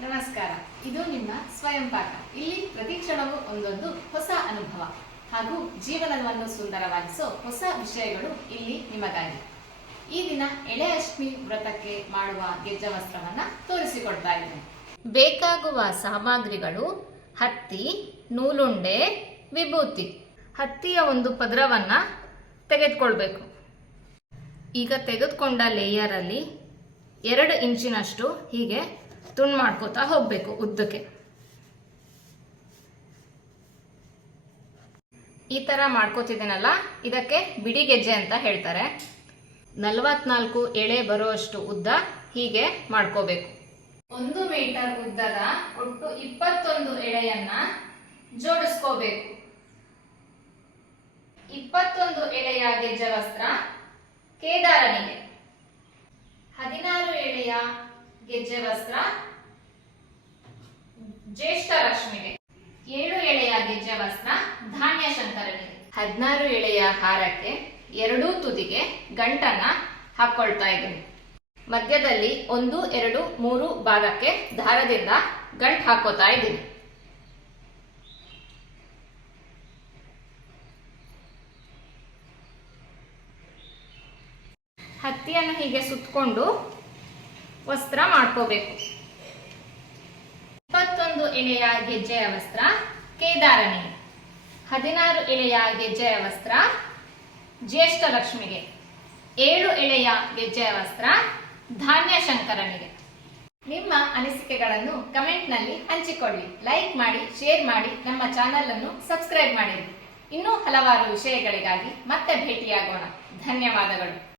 ನಮಸ್ಕಾರ. ಇದು ನಿಮ್ಮ ಸ್ವಯಂ ಪಾಠ. ಇಲ್ಲಿ ಪ್ರತಿ ಕ್ಷಣವೂ ಒಂದೊಂದು ಹೊಸ ಅನುಭವ ಹಾಗೂ ಜೀವನವನ್ನು ಸುಂದರವಾಗಿಸೋ ಹೊಸ ವಿಷಯಗಳು ಇಲ್ಲಿ ನಿಮಗಾಗಿ. ಈ ದಿನ ಎಳೆ ಅಶ್ಮಿ ವ್ರತಕ್ಕೆ ಮಾಡುವ ಗೆಜ್ಜ ವಸ್ತ್ರವನ್ನ ತೋರಿಸಿಕೊಡ್ತಾ ಇದ್ದೇನೆ. ಬೇಕಾಗುವ ಸಾಮಗ್ರಿಗಳು, ಹತ್ತಿ, ನೂಲುಂಡೆ, ವಿಭೂತಿ. ಹತ್ತಿಯ ಒಂದು ಪದರವನ್ನ ತೆಗೆದುಕೊಳ್ಬೇಕು. ಈಗ ತೆಗೆದುಕೊಂಡ ಲೇಯರಲ್ಲಿ ಎರಡು ಇಂಚಿನಷ್ಟು ಹೀಗೆ ತುಂಡು ಮಾಡ್ಕೋತಾ ಹೋಗಬೇಕು ಉದ್ದಕ್ಕೆ. ಈ ಥರ ಮಾಡ್ಕೋತಿದ್ದೀನಲ್ಲ, ಇದಕ್ಕೆ ಬಿಡಿ ಗೆಜ್ಜೆ ಅಂತ ಹೇಳ್ತಾರೆ. ನಲವತ್ನಾಲ್ಕು ಎಳೆ ಬರುವಷ್ಟು ಉದ್ದ ಹೀಗೆ ಮಾಡ್ಕೋಬೇಕು. ಒಂದು ಮೀಟರ್ ಉದ್ದದ ಒಟ್ಟು ಇಪ್ಪತ್ತೊಂದು ಎಳೆಯನ್ನ ಜೋಡಿಸ್ಕೋಬೇಕು. ಇಪ್ಪತ್ತೊಂದು ಎಳೆಯ ಗೆಜ್ಜೆ ವಸ್ತ್ರ ಕೇದಾರನಿಗೆ. ಹದಿನಾರು ಎಳೆಯ ಗೆಜ್ಜೆ ವಸ್ತ್ರ ಜ್ಯೇಷ್ಠ ರಶ್ಮಿಗೆ ಏಳು ಎಳೆಯ ಗೆಜ್ಜೆ ವಸ್ತ್ರ ಧಾನ್ಯ ಶಂಕರನಿಗೆ. ಹದಿನಾರು ಎಳೆಯ ಹಾರಕ್ಕೆ ಎರಡೂ ತುದಿಗೆ ಗಂಟನ್ನ ಹಾಕೊಳ್ತಾ ಇದ್ದೀನಿ ಮಧ್ಯದಲ್ಲಿ ಒಂದು, ಎರಡು, ಮೂರು ಭಾಗಕ್ಕೆ ದಾರದಿಂದ ಗಂಟು ಹಾಕೋತಾ ಇದ್ದೀನಿ ಹತ್ತಿಯನ್ನು ಹೀಗೆ ಸುತ್ತಕೊಂಡು ವಸ್ತ್ರ ಮಾಡ್ಕೋಬೇಕು. ಇಪ್ಪತ್ತೊಂದು ಎಳೆಯ ಗೆಜ್ಜೆಯ ವಸ್ತ್ರ, ಕೇದಾರನಿಗೆ. ಹದಿನಾರು ಎಳೆಯ ಗೆಜ್ಜೆಯ ವಸ್ತ್ರ, ಜ್ಯೇಷ್ಠ ಲಕ್ಷ್ಮಿಗೆ. ಏಳು ಎಳೆಯ ಗೆಜ್ಜೆಯ ವಸ್ತ್ರ, ಧಾನ್ಯ ಶಂಕರನಿಗೆ. ನಿಮ್ಮ ಅನಿಸಿಕೆಗಳನ್ನು ಕಮೆಂಟ್ನಲ್ಲಿ ಹಂಚಿಕೊಳ್ಳಿ. ಲೈಕ್ ಮಾಡಿ, ಶೇರ್ ಮಾಡಿ, ನಮ್ಮ ಚಾನಲ್ ಅನ್ನು ಸಬ್ಸ್ಕ್ರೈಬ್ ಮಾಡಿರಿ. ಇನ್ನೂ ಹಲವಾರು ವಿಷಯಗಳಿಗಾಗಿ ಮತ್ತೆ ಭೇಟಿಯಾಗೋಣ. ಧನ್ಯವಾದಗಳು.